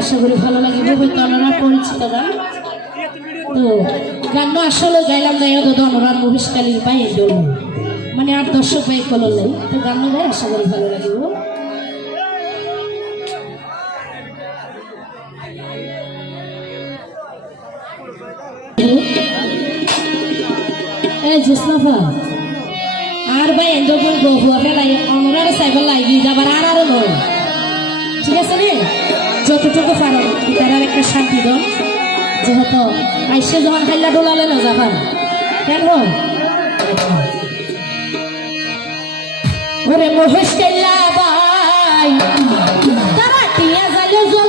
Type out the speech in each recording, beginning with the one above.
আশা করি ভালো লাগে বিভিন্ন অনুরাগ করছি দাদা। তো গান আসলে গাইলাম না দাদা অনুরাগ মহিষকালীর পাই দৌড় মানে আর দর্শক পাই কলো নেই তো গান গাই, আশা করি ভালো লাগিব আর ভাই এন্ড বহু আপনার ফেলাই অনুরাগ সাইকেল লাগিয়ে যাবার আর আরও নয়। ঠিক আছে নি যতটুকু পারো, তারার একটা শান্তি ওরে মহেশ বাই তারা টিয়া জালে জল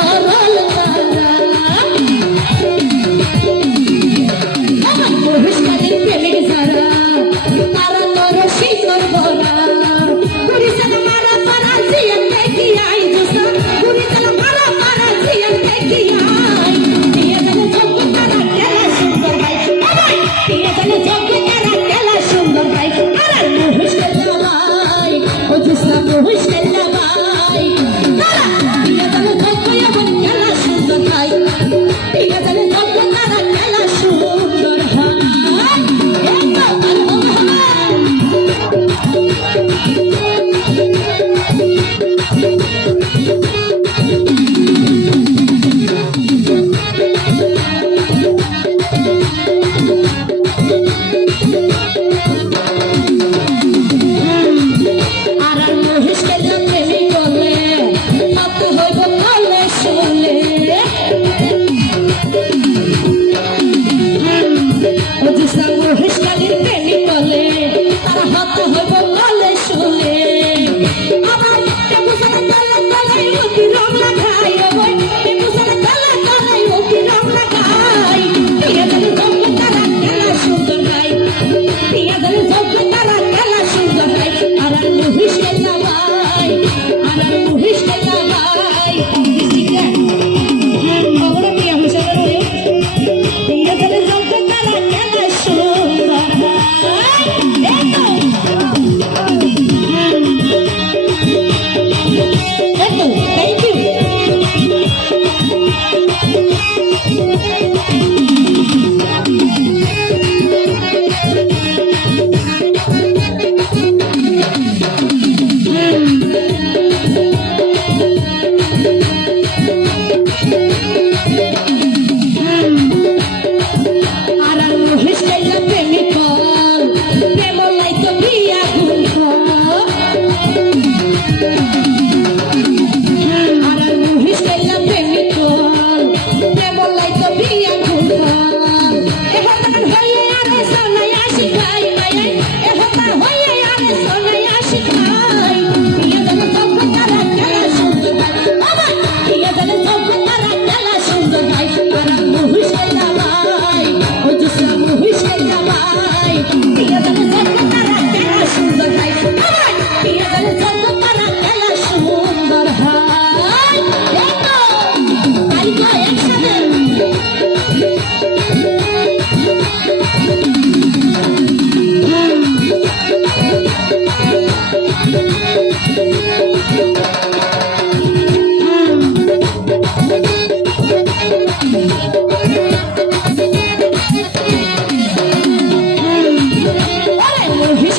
His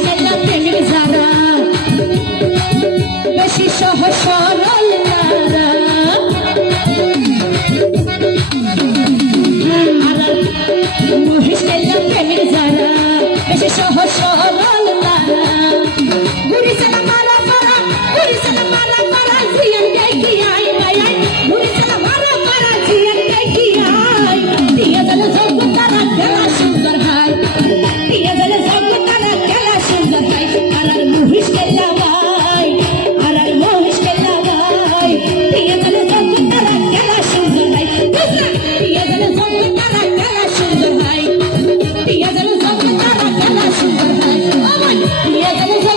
His name 你也在那